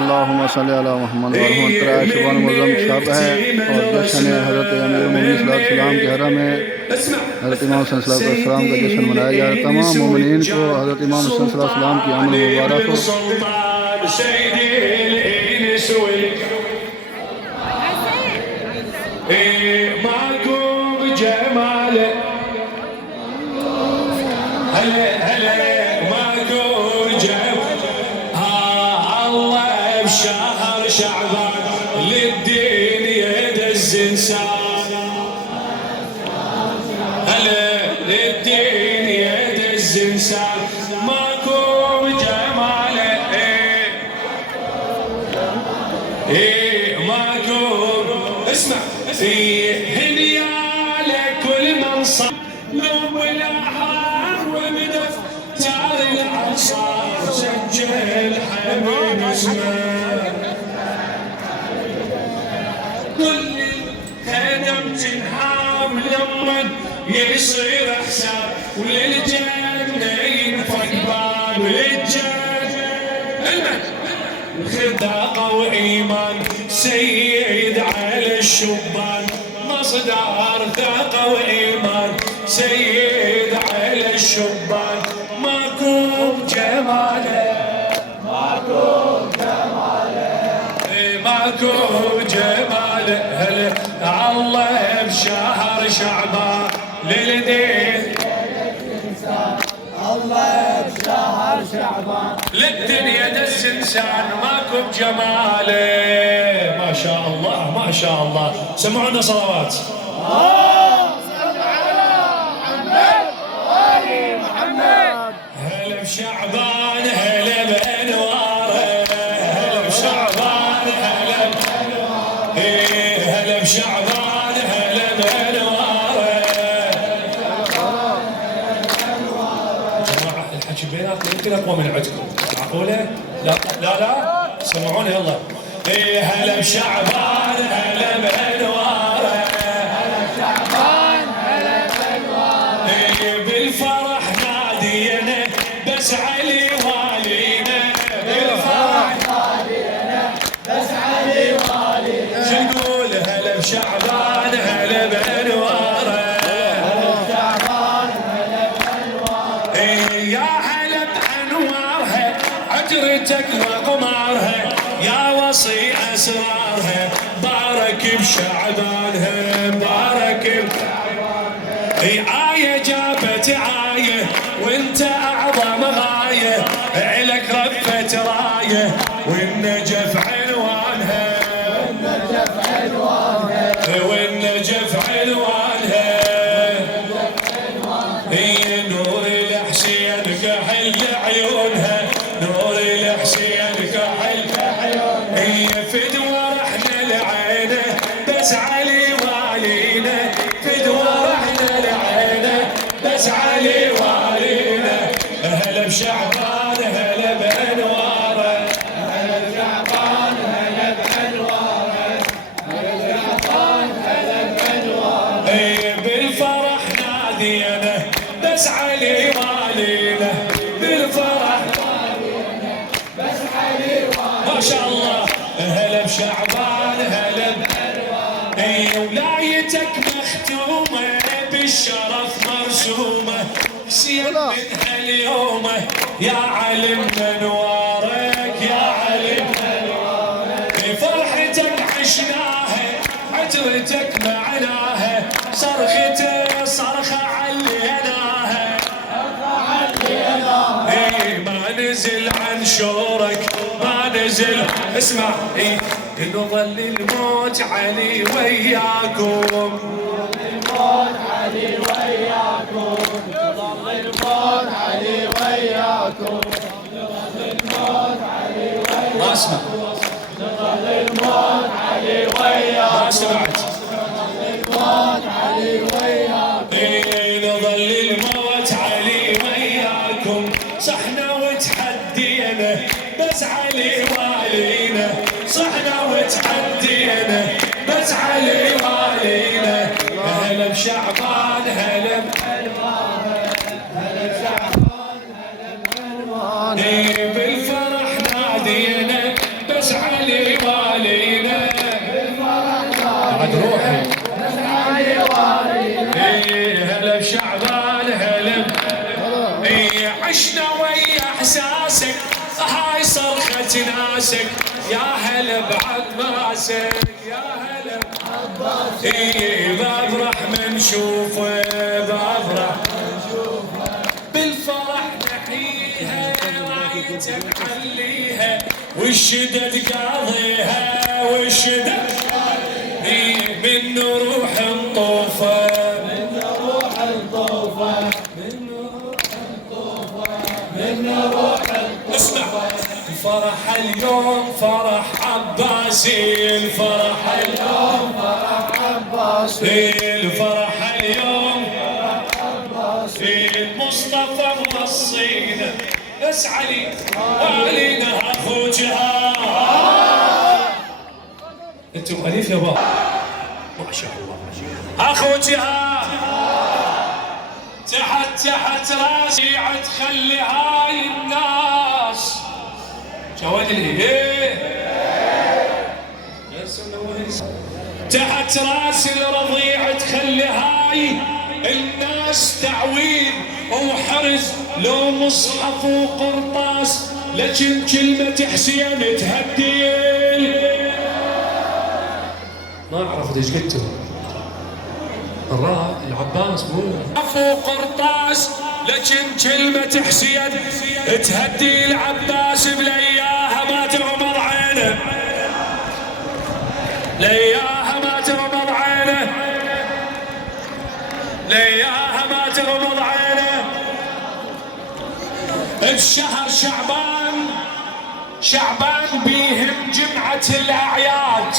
अल्लाहुम्मा सल्ली अला मोहम्मद वरहमत तेरा शुबान मुअज़्ज़म शब है और जश्न है हज़रत अमीरुल मोमिनीन सल्लल्लाहु अलैहि वसल्लम के हरम में हज़रत इमाम हुसैन सल्लल्लाहु अलैहि वसल्लम का जश्न मनाया जा रहा है। तमाम मोमिनीन को हज़रत इमाम हुसैन सल्लल्लाहु अलैहि वसल्लम की आमद मुबारक हो। شهر شعبان للدين يدز انسان هلا للدين يدز انسان ماكو جماله ماكو اسمع هنياله كل من صار لو بالاحرار وبدف تار العصار سجل حبيب اسمه كل خدم تنهام لما يصير حساب وللجنة ينفق باب للجنة خداقة وإيمان سيد على الشبان مصدر ثقة وإيمان سيد على الشبان ماكو جماله ماكو جماله ماكو جماله هلا الله بشهر شعبان للدين الله بشهر شعبان للدنيا دس انسان ماكو بجماله ما شاء الله ما شاء الله سمعونا صلوات هلا بشعبان هلا بانواره هلا بشعبان هلا هلا بشعبان هلا بانواره جماعه الحكي بيناتنا يمكن اقوى من عندكم معقوله؟ لا لا لا سمعونا يلا هلا بشعبان هلا بانواره هلا بشعبان هلا بانواره بالفرح نادينا بس علي والينا بالفرح نادينا بس علي والينا شو نقول هلا بشعبان هلا بانواره هلا بشعبان هلا بانواره يا هلا بانوارها عجرتك وقمارها يا وصي اسرارها بارك بشعبانها بارك بشعبانها آية جابت آية وانت اعظم غاية علك رفت راية والنجف عنوانها والنجف عنوانها والنجف عنوانها هي نور الحسين كحل عيونها نور الحسين كحل عيونها هي فدوى رحنا لعينه بس علي والينا فدوى رحنا لعينه بس علي والينا هلا بشعبان هلا بانواره هلا بشعبان هلا بانواره هلا بشعبان هلا بانواره بالفرح نادينا بس علي والينا بالفرح نادينا بس علي والينا ما شاء الله هلا بشعبان هلا بانواره ولايتك مختومه بالشرف مرسومه سير منها اليوم يا علم منوارك يا علم منوارك فرحتك عشناها عترتك معناها صرختك صرخه عليناها ما نزل عن شورك ما نزل اسمع نظل الموت علي وياكم الموت علي وياكم نظل الموت علي وياكم نظل الموت علي وياكم ما اسمع نظل الموت علي وياكم ما سمعت نظل الموت علي وياكم نظل الموت علي وياكم صحنا وتحدينا بس علي والينا صحنا وتحدينا بس علي والينا هلا بشعبان هلا بانواره هلا بشعبان هلا بانواره بالفرح نادينا بس عباسك يا هلا بعباسك يا هلا بعباسك بفرح من شوفه بفرح بالفرح نحيها رايته نعليها والشدد قاضيها والشدد من روح الطوفه من روح الطوفه من روح اسمع الفرح اليوم فرح عباسي الفرح اليوم فرح عباسي الفرح اليوم فرح عباسي المصطفى موصينا بس علي وعلينا اخو جهاد انتم اليف يا بابا ما شاء الله اخو جهاد تحت راسي تخلي هاي الناس جواد الايه تحت راسي الرضيع تخلي هاي الناس تعويض وحرز لو مصحف وقرطاس لكن كلمة حسين تهدي ما اعرف ايش قلتوا الراء العباس مو عفو قرطاس لكن كلمة حسين تهدي العباس بلياها ما تغمض عينه لياها ما تغمض عينه لياها ما تغمض عينه الشهر شعبان بيهم جمعة الأعياد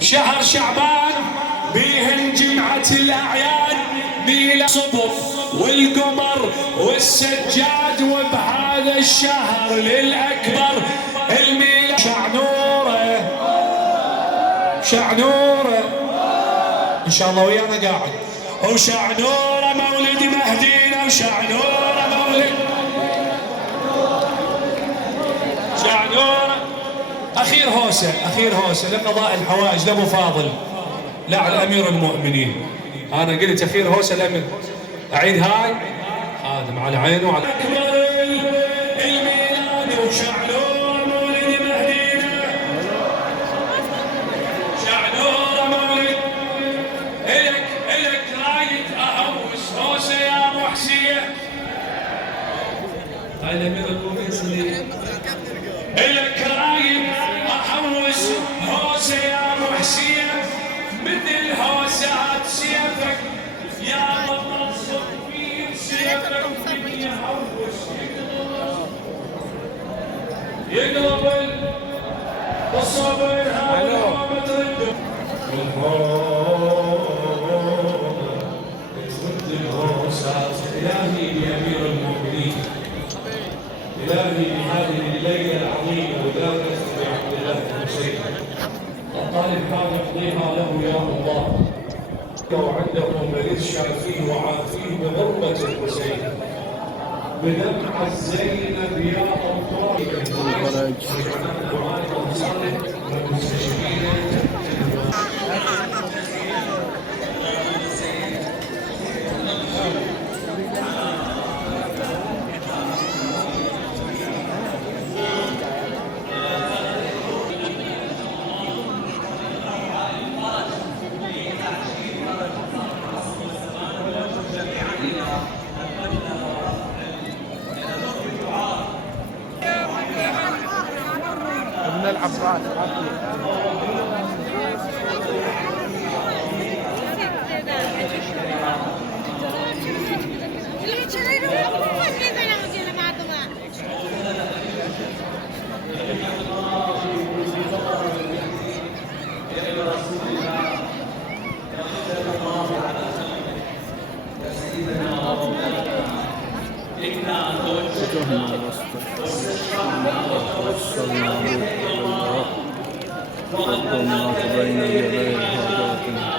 شهر شعبان بيهن جمعة الأعياد ميلاد صبح والقمر والسجاد وبهذا الشهر للأكبر الميلاد شعنوره إن شاء الله ويانا قاعد وشعنوره مولد مهدينا وشعنوره مولد شعنوره أخير هوسة لقضاء الحوائج لأبو فاضل لا على أمير المؤمنين أنا قلت أخير هوسة الأمير أعيد هاي آدم على عينه وعلى أكبر الميلاد وشعنوره مولد مهدينا شعنوره مولد إلك رايد أهوس هوسة يا محسية هاي الأمير المؤمنين إلك رايد أحوس هوسة يا محسين مثل هوسات سيفك يا بطل صفين سيفك من يحوس يقلب الصبر هذا ما ترده ترد الهوسات إلهي يا أمير المؤمنين إلهي بهذه الليلة العظيمة ودولة بعبد الله الحسين الطالب كان يقضيها له يا الله وعنده مريض شافيه وعافيه بغربة الحسين بدمع زينب يا الله ابن العباس بين يدي حاجاتنا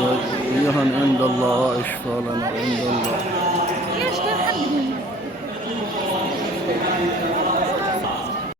وجيها عند الله واشفى لنا عند الله